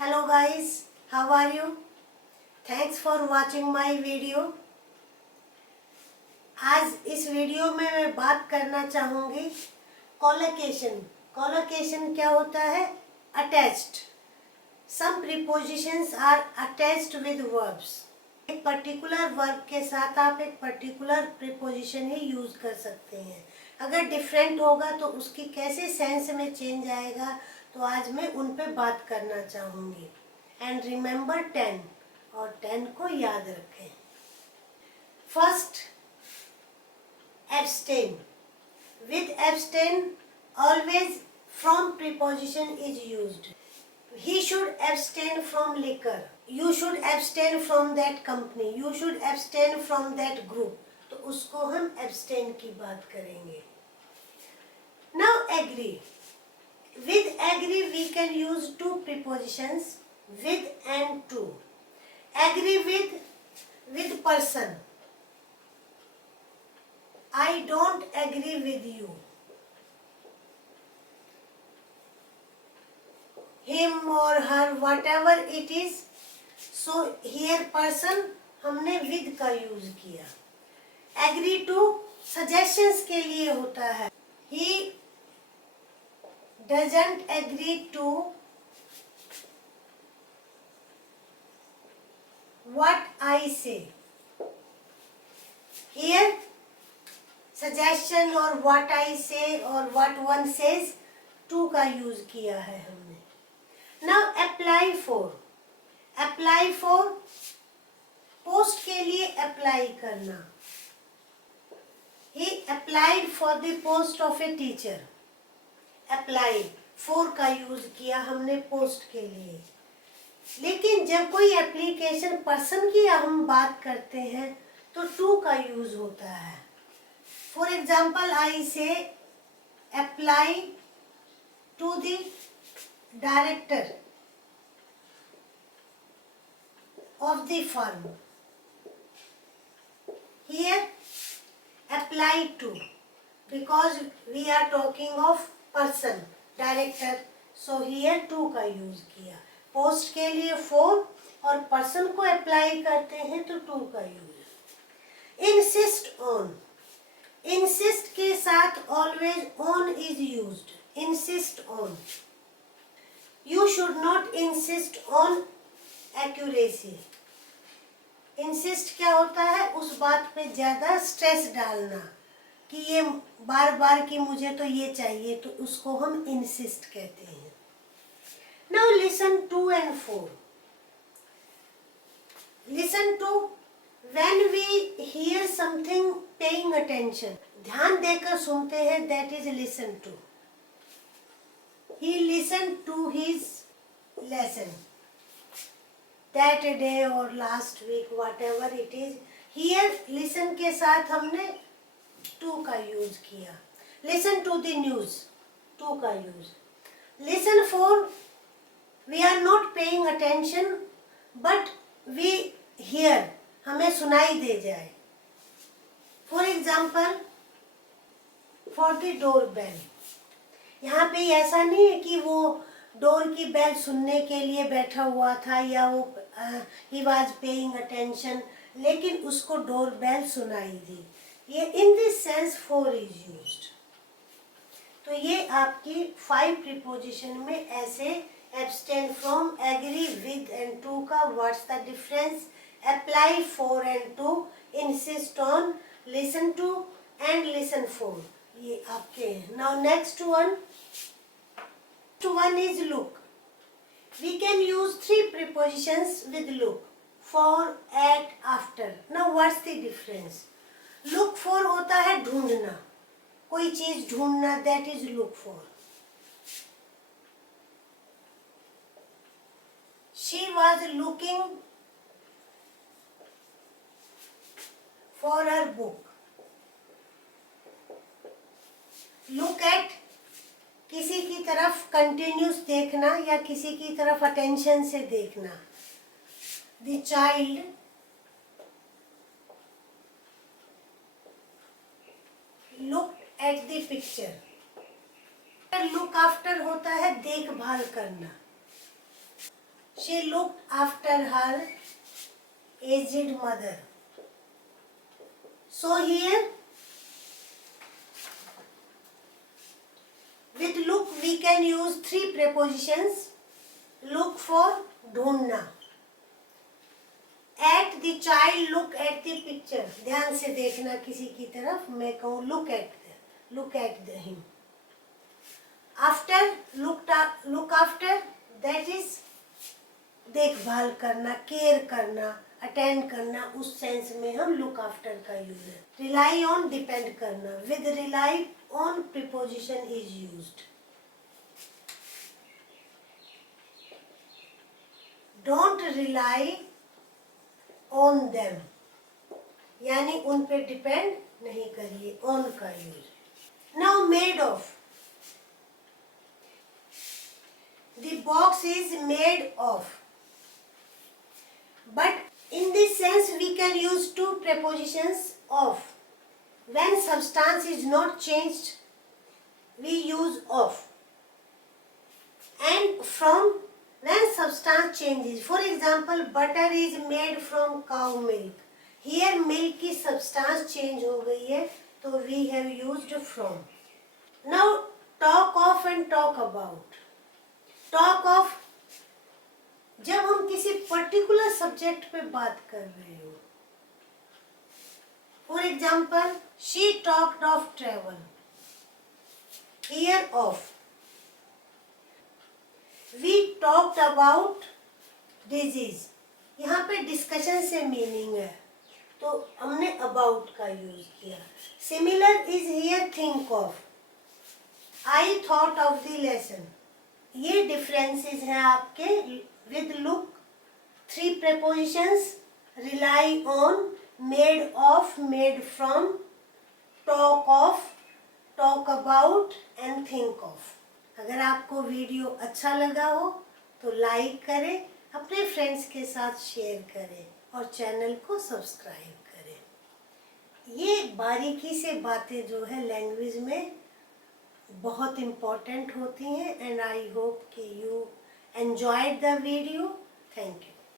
Hello guys, how are you? Thanks for watching my video. आज इस video में मैं बात करना चाहूँगी कोलोकेशन। कोलोकेशन क्या होता है? Attached. Some prepositions are attached with verbs. एक पर्टिकुलर वर्ब के साथ आप एक पर्टिकुलर प्रीपोजिशन ही यूज कर सकते हैं। अगर डिफरेंट होगा तो उसकी कैसे सेंस में चेंज आएगा, तो आज मैं उन पे बात करना चाहूँगी। एंड रिमेंबर 10, और 10 को याद रखें। First, abstain. With abstain, always from preposition is used. He should abstain from liquor. You should abstain from that company. You should abstain from that group. तो उसको हम abstain की बात करेंगे। Now agree. With agree we can use two prepositions, with and to. Agree with person. I don't agree with you. Him or her, whatever it is. So here person हमने with का use किया। Agree to suggestions के लिए होता है। He doesn't agree to what I say. Here suggestion और what I say और what one says, to का यूज किया है हमने। Now apply for. Apply for post के लिए अप्लाई करना। He applied for the post of a teacher. Apply for का यूज किया हमने पोस्ट के लिए। लेकिन जब कोई एप्लीकेशन पर्सन की हम बात करते हैं तो टू का यूज होता है। For example I say apply to the director of the firm. Here apply to, because we are talking of person, director, so here to का यूज किया। पोस्ट के लिए for और person को अप्लाई करते हैं तो to का यूज। Insist on. Insist के साथ always on is used. Insist on. You should not insist on accuracy. Insist क्या होता है? उस बात पे ज्यादा स्ट्रेस डालना कि ये बार बार कि मुझे तो ये चाहिए, तो उसको हम इंसिस्ट कहते हैं। Now listen to and for. Listen to, when we hear something paying attention, ध्यान देकर सुनते हैं, that is listen to. He listen to his lesson that day or last week, whatever it is. Here listen के साथ हमने to का use किया। Listen to the news, to का use. Listen for, we are not paying attention but we hear, हमें सुनाई दे जाए। For example, for the doorbell, यहाँ पे ऐसा नहीं है कि वो डोर की बेल सुनने के लिए बैठा हुआ था या वो ही वॉज पेइंग अटेंशन, लेकिन उसको डोर बेल सुनाई दी। ये in this sense for is used. तो ये आपकी 5 प्रीपोजिशन में ऐसे abstain from, agree with and to का what's the difference, apply for and to, insist on, listen to and listen for, ये आपके। Now next one is look. We can use 3 prepositions with look: for, at, after. Now what's the difference? Look for होता है ढूंढना, कोई चीज ढूंढना, that is look for. She was looking for her book. Look at, किसी की तरफ continuous देखना या किसी की तरफ अटेंशन से देखना। The child look at the picture. Look after होता है देखभाल करना। She looked after her aged mother. So here with look we can use three prepositions. Look for ढूंढना. At the child, look at the picture. ध्यान से देखना किसी की तरफ. मैं कहूँ look at him. After, look after, that is देखभाल करना, केयर करना, अटेंड करना. उस सेंस में हम लुक आफ्टर का यूज है. रिलाई ऑन, डिपेंड करना. With rely on preposition is used. Don't rely on them, यानी उन पे डिपेंड नहीं करिए. ऑन का use. Now made of. The box is made of. But in this sense we can use two prepositions of. When substance is not changed, we use of. And from, when substance changes. For example, butter is made from cow milk. Here milk की substance change हो गई है, तो we have used from. Now talk of and talk about. Talk of, जब हम किसी particular subject पे बात कर रहे हो. For example, she talked of travel. Here of. We talked about disease. यहाँ पे डिस्कशन से मीनिंग है, तो हमने अबाउट का यूज किया. Similar is here think of. I thought of the lesson. ये डिफरेंसेस हैं आपके. With look, three prepositions, rely on, made of, made from, talk of, talk about and think of. अगर आपको वीडियो अच्छा लगा हो तो लाइक करें, अपने फ्रेंड्स के साथ शेयर करें और चैनल को सब्सक्राइब करें. ये बारीकी से बातें जो है लैंग्वेज में बहुत इम्पोर्टेंट होती हैं. एंड आई होप कि you enjoyed the video. Thank you.